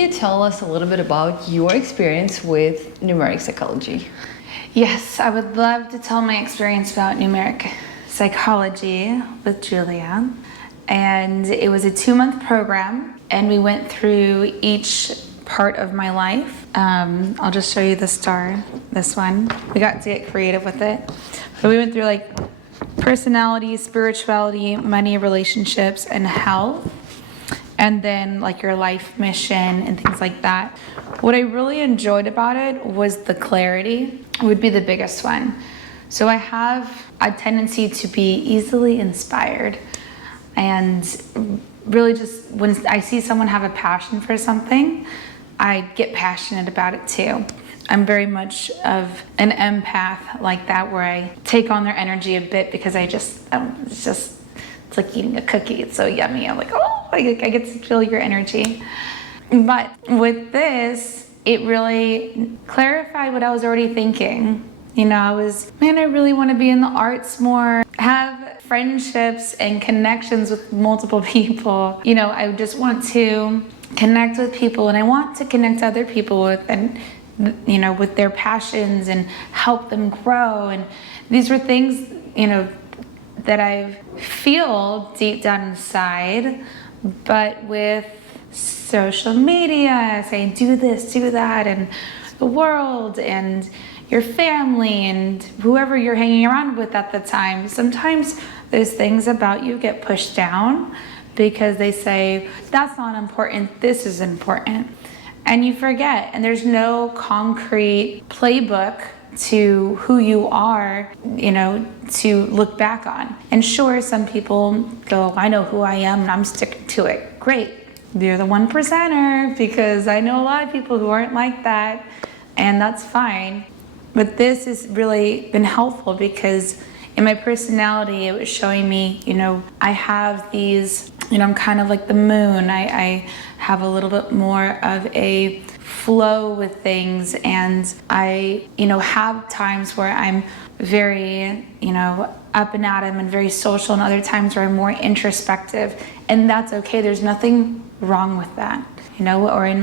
you tell us a little bit about your experience with numeric psychology? Yes, I would love to tell my experience about numeric psychology with Julia. And it was a 2-month program, and we went through each part of my life. I'll just show you the star, this one. We got to get creative with it. But we went through like personality, spirituality, money, relationships, and health. And then like your life mission and things like that. What I really enjoyed about it was the clarity would be the biggest one. So I have a tendency to be easily inspired, and really just when I see someone have a passion for something, I get passionate about it too. I'm very much of an empath like that, where I take on their energy a bit because it's like eating a cookie. It's so yummy. I'm like, oh, I get to feel your energy. But with this, it really clarified what I was already thinking. You know, I really want to be in the arts more, have friendships and connections with multiple people. You know, I just want to connect with people, and I want to connect other people with, and you know, with their passions and help them grow. And these were things, you know, that I feel deep down inside, but with social media saying do this, do that, and the world and your family and whoever you're hanging around with at the time, sometimes those things about you get pushed down because they say that's not important, this is important, and you forget. And there's no concrete playbook to who you are, you know, to look back on. And sure, some people go, I know who I am and I'm sticking to it. Great, you're the 1%er, because I know a lot of people who aren't like that, and that's fine. But this has really been helpful because in my personality, it was showing me, you know, I have these, you know, I'm kind of like the moon. I have a little bit more of a flow with things, and I, you know, have times where I'm very, you know, up and at 'em and very social, and other times where I'm more introspective, and that's okay. There's nothing wrong with that, you know. Or in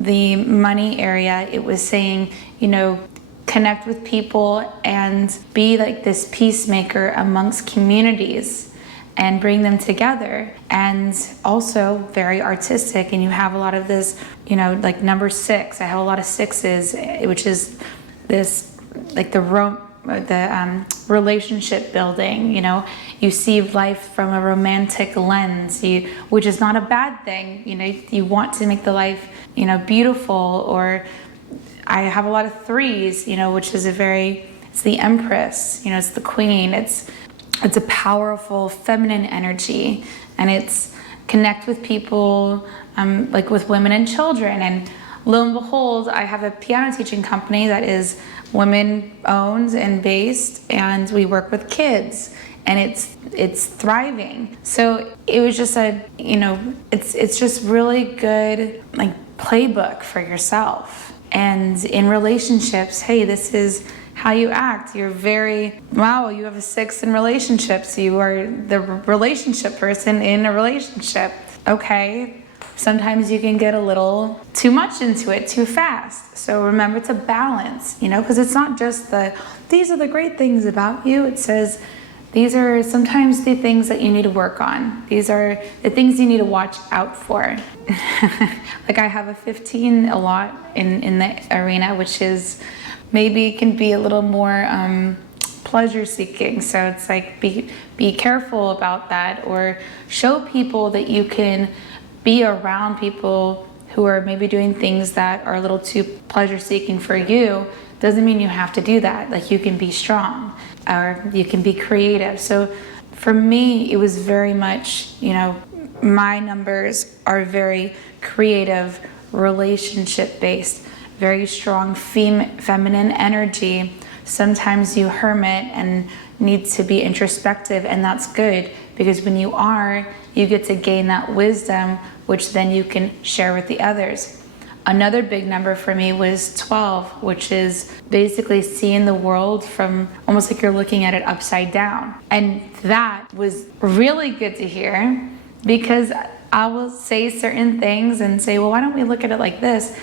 the money area, it was saying, you know, connect with people and be like this peacemaker amongst communities and bring them together. And also very artistic, and you have a lot of this, you know, like number 6. I have a lot of 6s, which is this like the relationship building. You know, you see life from a romantic lens, which is not a bad thing. You know, you want to make the life, you know, beautiful. Or I have a lot of 3s, you know, which is it's the Empress, you know, it's the Queen. It's a powerful feminine energy, and it's connect with people, like with women and children. And lo and behold, I have a piano teaching company that is women owned and based, and we work with kids, and it's thriving. So it was just it's just really good, like, playbook for yourself. And in relationships, hey, this is how you act. You're you have a 6 in relationships. You are the relationship person in a relationship. Okay, sometimes you can get a little too much into it too fast. So remember to balance, you know, because it's not just these are the great things about you. It says these are sometimes the things that you need to work on. These are the things you need to watch out for. Like I have a 15 a lot in the arena, which is maybe can be a little more pleasure seeking. So it's like be careful about that, or show people that you can be around people who are maybe doing things that are a little too pleasure seeking for you. Doesn't mean you have to do that. Like, you can be strong, or you can be creative. So for me, it was very much, you know, my numbers are very creative, relationship based, very strong feminine energy. Sometimes you hermit and need to be introspective, and that's good, because when you are, you get to gain that wisdom, which then you can share with the others. Another big number for me was 12, which is basically seeing the world from almost like you're looking at it upside down. And that was really good to hear, because I will say certain things and say, well, why don't we look at it like this?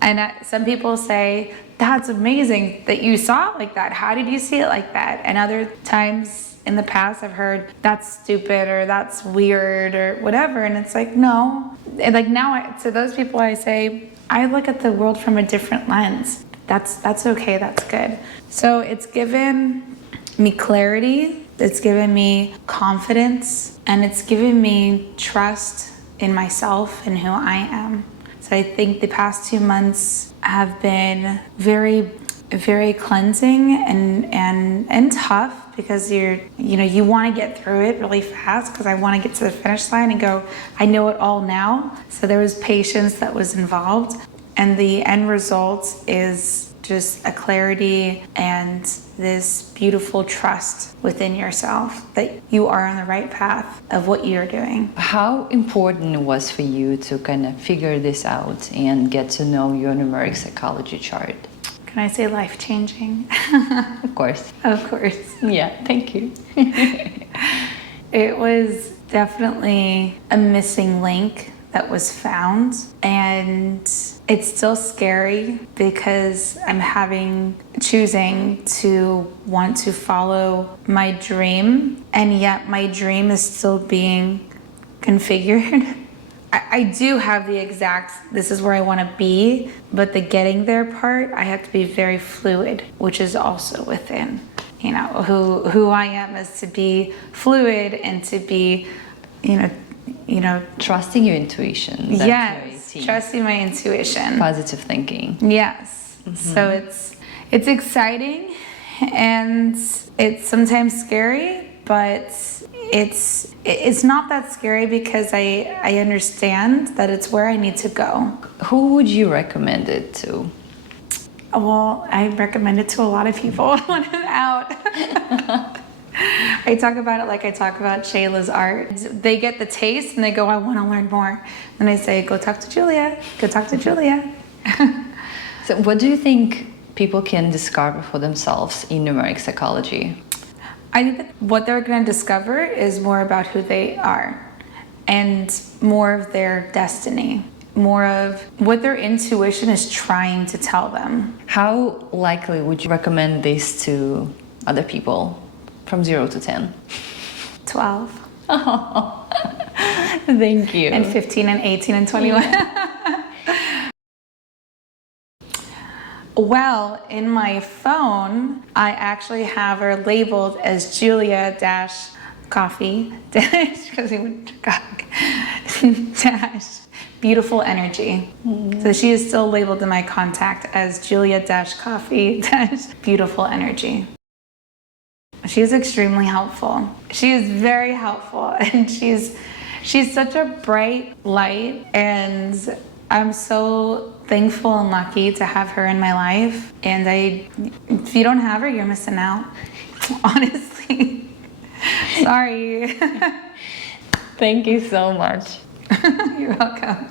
And some people say, that's amazing that you saw it like that. How did you see it like that? And other times in the past, I've heard that's stupid or that's weird or whatever. And it's like, no. And like now, to those people, I say, I look at the world from a different lens. That's okay. That's good. So it's given me clarity. It's given me confidence, and it's given me trust in myself and who I am. So I think the past 2 months have been very, very cleansing and tough, because you want to get through it really fast, because I want to get to the finish line and go, I know it all now. So there was patience that was involved, and the end result is just a clarity and this beautiful trust within yourself that you are on the right path of what you're doing. How important it was for you to kind of figure this out and get to know your numeric psychology chart? Can I say life-changing? Of course. Of course. Yeah, thank you. It was definitely a missing link that was found, and it's still scary because I'm choosing to want to follow my dream, and yet my dream is still being configured. I do have this is where I want to be, but the getting there part, I have to be very fluid, which is also within, who I am, is to be fluid and to be, trusting your intuition. That's yes, very trusting my intuition. Positive thinking. Yes. Mm-hmm. So it's exciting, and it's sometimes scary, but it's not that scary because I understand that it's where I need to go. Who would you recommend it to? Well, I recommend it to a lot of people when I'm out. I talk about it like I talk about Shayla's art. They get the taste and they go, I want to learn more. And I say, go talk to Julia. Go talk to Julia. So what do you think people can discover for themselves in numeric psychology? I think that what they're going to discover is more about who they are, and more of their destiny, more of what their intuition is trying to tell them. How likely would you recommend this to other people from 0 to 10? 12. Oh, thank you. And 15 and 18 and 21. Yeah. Well, in my phone, I actually have her labeled as Julia-Coffee because we went dash beautiful energy. Mm-hmm. So she is still labeled in my contact as Julia-Coffee beautiful energy. She is extremely helpful. She is very helpful, and she's such a bright light, and I'm so thankful and lucky to have her in my life. And if you don't have her, you're missing out. Honestly. Sorry. Thank you so much. You're welcome.